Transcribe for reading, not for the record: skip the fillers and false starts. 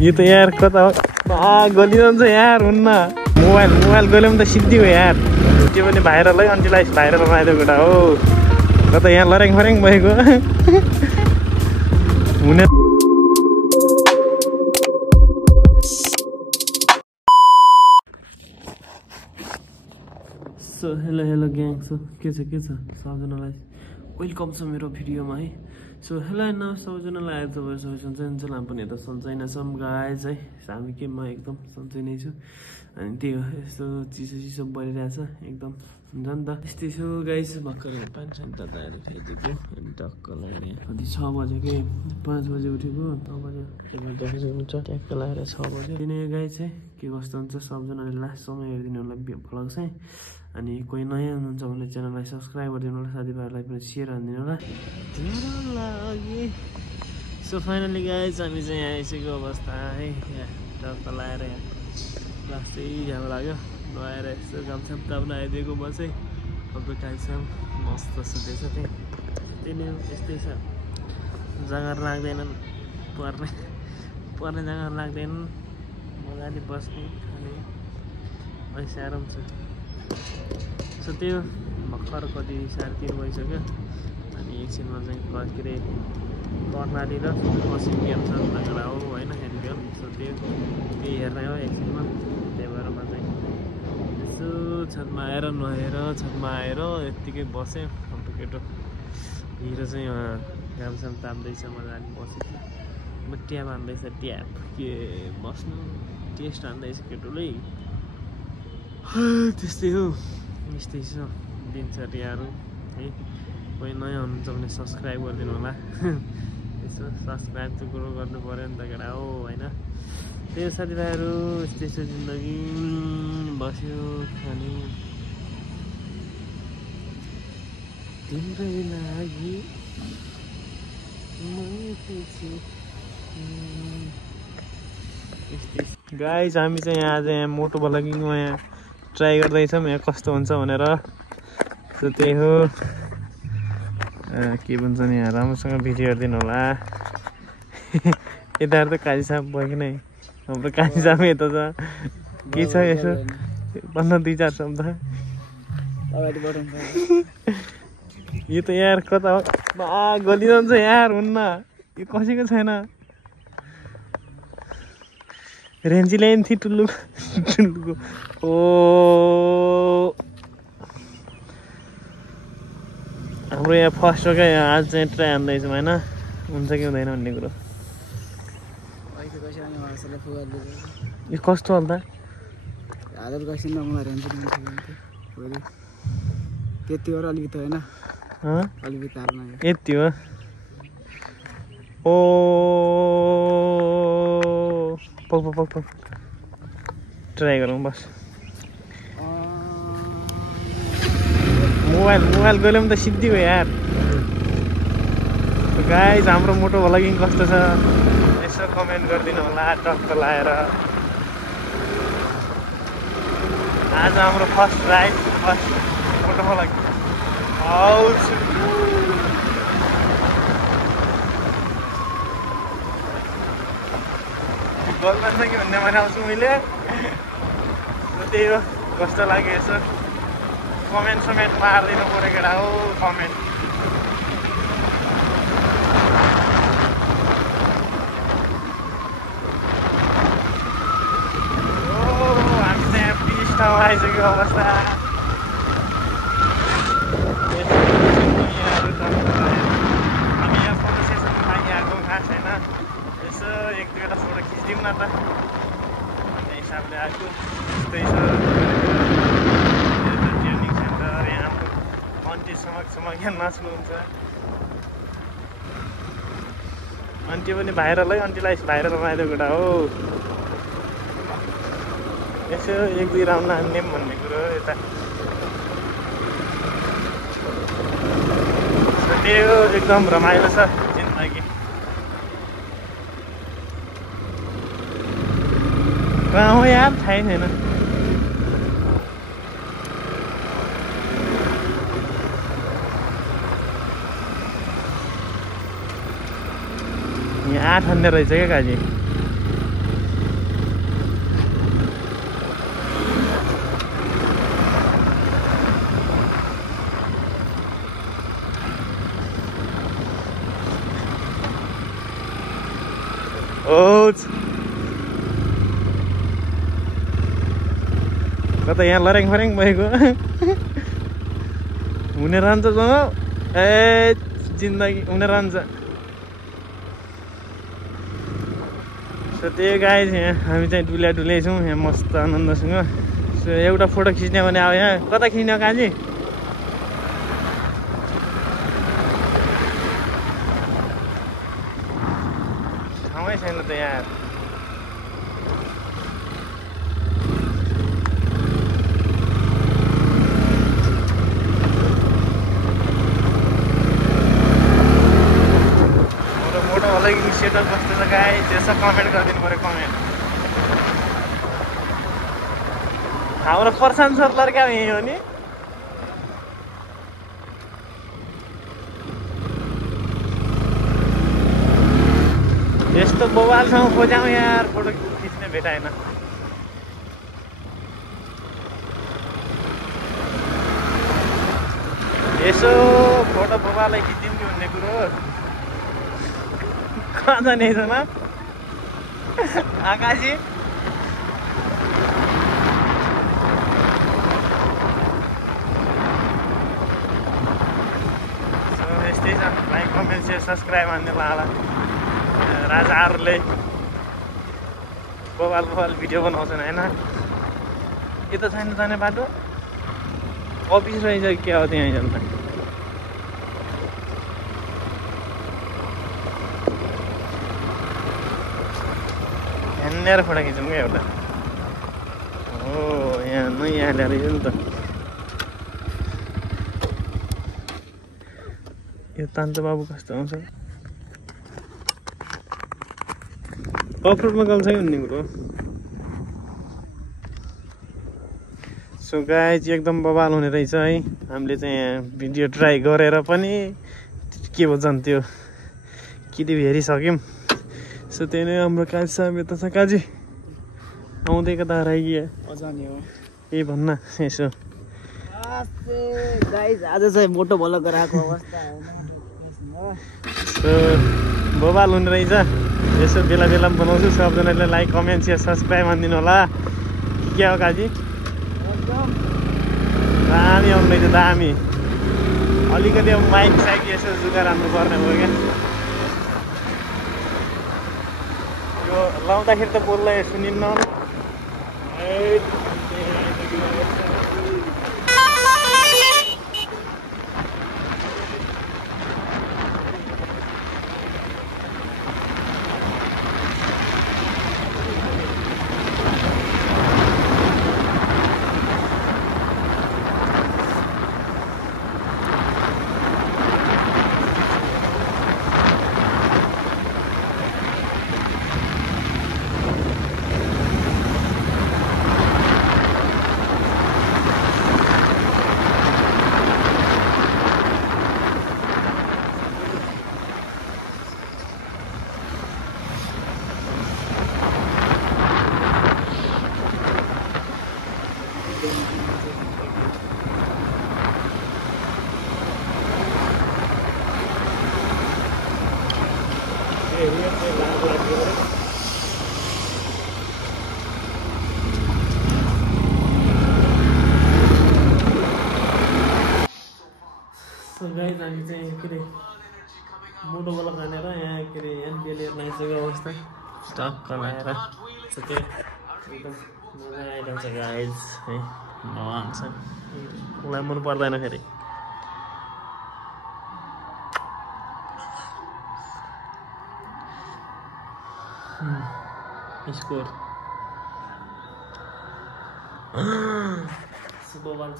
यो त यार कता गलिरहन्छ यार हुन्न मोबाइल गल्यो भने त सिद्धि हो यार त्यो पनि भाइरल है अन्तिलाई भाइरल बनाइदियो गोटा हो कता यहाँ लरेङ फरेङ भएको हुने सो हेलो ग्याङ सो के छ सबजनालाई वेलकम छ मेरो भिडियोमा है सो हेलो नमस्ते सबजनालाई आज तपाईँ सबै सन्चै हुन्छ हामी पनि यता सन्चै नै छौँ गाइज है हामी के म एकदम सन्चै नै छु अनि त्यही हो यस्तो चिसो परिरहेछ एकदम हुन्छ नि त यस्तै छु गाइज भर्खर पानी सानी तताएर खाइदिएको अनि टक्क लगाएर कति 6 बजे कि 5 बजे उठेको 9 बजे हुन्छ ट्याक्क लगाएर 6 बजे किन गाइज है के कस्तो हुन्छ सबजनाले लास्टसम्म हेरिदिनु होला भ्लग चाहिँ अनि कोही नयाँ हुनुहुन्छ भने च्यानललाई सब्सक्राइब गरिदिनु होला साथीभाइहरूलाई पनि सेयर गरिदिनु होला सो फाइनली गाइज हामी चाहिँ यहाँ आइसकेको अवस्था है टक्क लगाएर यहाँ क्लास चाहिँ झ्याउ लाग्यो नुहाएर यस्तो घामछाम ताप्न आइदिएको म चाहिँ अब कालसम्म मस्त सुतेछ त्यही नै यस्तै छ जग्गाहरू लाग्दैनन् पर्ने जग्गाहरू लाग्दैनन् मजाले बस्ने खाने पैसा आराम छ सो त्यो भर्खर कति 3:30 भइसक्यो अनि एकछिनमा चाहिँ के अरे कर्णाली र पश्चिम गेम छ लगेर हो होइन ह्यान्डगेम सो त्यही हेर्ने हो एकछिनमा त्यही भएर म चाहिँ यसो छतमा आएर नुहाएर छतमा आएर यत्तिकै बसेँ अब केटो हिरो चाहिँ घामसाम ताप्दैछ मजाले बसेको म ट्याप हान्दैछ ट्याप के बस्नु टेस्ट हान्दैछ केटोले त्यस्तै हो यस्तै छ दिनचर्याहरू है कोही नयाँ हुनुहुन्छ भने सब्सक्राइब गरिदिनु होला यसो सब्सक्राइब त कुरो गर्नु पऱ्यो नि त केटा हो होइन त्यही साथीभाइहरू यस्तै छ जिन्दगी बस्यो खाने तिम्रै लागि गाइज हामी चाहिँ यहाँ आज यहाँ मोटो भ्लगिङमा यहाँ ट्राई गर्दैछौँ यहाँ कस्तो हुन्छ भनेर सो त्यही हो के भन्छ नि यहाँ राम्रोसँग भिडियो हेरिदिनु होला यताहरू त काजी साहब भयो कि नै हाम्रो काजी साहब यता छ के छ यसो भन्न 2-4 शब्द यो त यार कता गलिरहन्छ यार हुन्न यो कसैको छैन रेन्जी ल्याइन थिए टुल्लुको ओ हाम्रो यहाँ फर्स्ट हो क्या आज चाहिँ ट्राई हान्दैछौँ होइन हुन्छ कि हुँदैन भन्ने कुरो यो कस्तो होला त्यति हो अलिकति होइन यति हो ओ पक ट्राई गरौँ बस मोबाइल गल्यो भने त सिद्धि हो यार गाइज हाम्रो मोटो भ्लगिङ कस्तो छ यसो कमेन्ट गरिदिनु होला टक्क लगाएर आज हाम्रो फर्स्ट मोटो भ्लगिङ आउँछ गल्दैन कि भन्ने मैले आउँछु मैले त्यही हो कस्तो लाग्यो यसो कमेन्ट मारिदिनु पऱ्यो केटा हो कमेन्ट हामी चाहिँ यहाँ पिस ठाउँमा आइसक्यो अवस्था हामी यहाँ फोटो सेसनको लागि आएको खास छैन यसो 1-2 फोटो खिचिदिउँ न त भन्ने हिसाबले आएको त्यस्तै छ ट्रेनिङ सेन्टर यहाँ आन्टी समक्ष यहाँ नाच्नुहुन्छ आन्टी पनि भाइरल है आन्टीलाई भाइरल बनाइदियो गोटा हो यसो 1-2 राउन्ड हान्ने भन्ने कुरो यता त्यही हो एकदम रमाइलो छ जिन्दगी कहाँ हो यार थाहै छैन यहाँ 8 हान्ने रहेछ क्या काजी मौज कता यहाँ लरेङ फरेङ भएको हुने रहन्छ ए जिन्दगी हुने रहन्छ सो त्यही गाई यहाँ हामी चाहिँ डुलै छौँ यहाँ मस्त आनन्दसँग सो एउटा फोटो खिच्ने भने अब यहाँ कता खिच्ने काजी ठाउँै छैन त यहाँ सेटअप कस्तो छ गाई त्यसो कमेन्ट गरिदिनु पऱ्यो कमेन्ट हाम्रो प्रशान्त सर लड्का यही हो नि यस्तो बवालसँग खोज्यौँ यार फोटो खिच्ने भेटाएन यसो फोटो बवाललाई खिचिदिन्थ्यो भन्ने कुरो कहाँ जाने आकाशी यस्तै छ लाइक कमेन्ट सेयर सब्सक्राइब हान्ने होला राजाहरूले बवाल भिडियो बनाउँछन् होइन यता छैन जाने बाटो अफिस रहेछ क्या हो त्यहाँ जान्छ ल्याएर फोटो खिचौँ क्या एउटा हो यहाँ नयाँ ल्याएर नि त यो तान्त बाबु कस्तो आउँछ अफरोडमा गल्छ भन्ने कुरो सो गाई चाहिँ एकदम बवाल हुने रहेछ है हामीले चाहिँ यहाँ भिडियो ट्राई गरेर पनि के भन्छ त्यो किटी हेरिसक्यौँ सो त्यही नै हाम्रो काजी साहब यता छ काजी आउँदै कता हराइयो अजानी हो ए भन्न यसो गाइस आज चाहिँ मोटो भलो गराएको अवस्था सो बवाल हुने रहेछ यसो बेला बेला बनाउँछु सबजनाले लाइक कमेन्ट सेयर सब्सक्राइब हानिदिनु होला के हो काजी दामी आउँदैछ दामी अलिकति अब माइक साइक यसो जुगा राम्रो पर्ने भयो क्या यो लाउँदाखेरि त बोल्दा सुनिन्न गाइस हामी चाहिँ के अरे मोटोवाला खानेर यहाँ के अरे एनपिएल एयरलाइन्सको अवस्था टक्क लगाएर त्यो एकदम मजा आइरहेको छ गाइस है भन्छ उसलाई मन पर्दैन फेरि स्कोर सुबोवाल